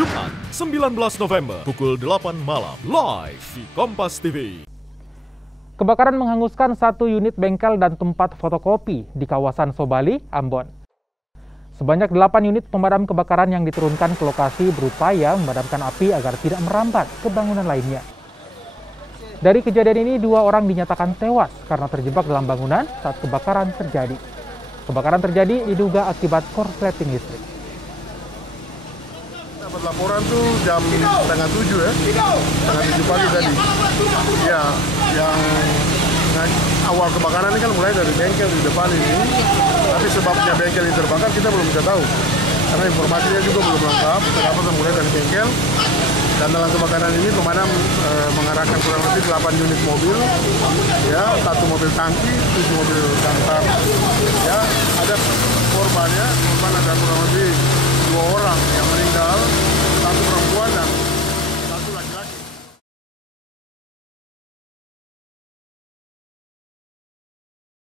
Jumat 19 November pukul 8 malam live di Kompas TV. Kebakaran menghanguskan satu unit bengkel dan tempat fotokopi di kawasan Sobali Ambon. Sebanyak 8 unit pemadam kebakaran yang diturunkan ke lokasi berupaya memadamkan api agar tidak merambat ke bangunan lainnya. Dari kejadian ini, 2 orang dinyatakan tewas karena terjebak dalam bangunan saat kebakaran terjadi. Kebakaran terjadi diduga akibat korsleting listrik. Dapat laporan tuh jam setengah 7 ya, setengah 7 pagi tadi. Ya, yang awal kebakaran ini kan mulai dari bengkel di depan ini, tapi sebabnya bengkel ini terbakar kita belum bisa tahu. Karena informasinya juga belum lengkap, kenapa mulai dari bengkel. Dan dalam kebakaran ini pemadam mengarahkan kurang lebih 8 unit mobil, ya, 1 mobil tangki, 7 mobil damkar. Ya, ada korban ada kurang lebih 2 orang yang meninggal.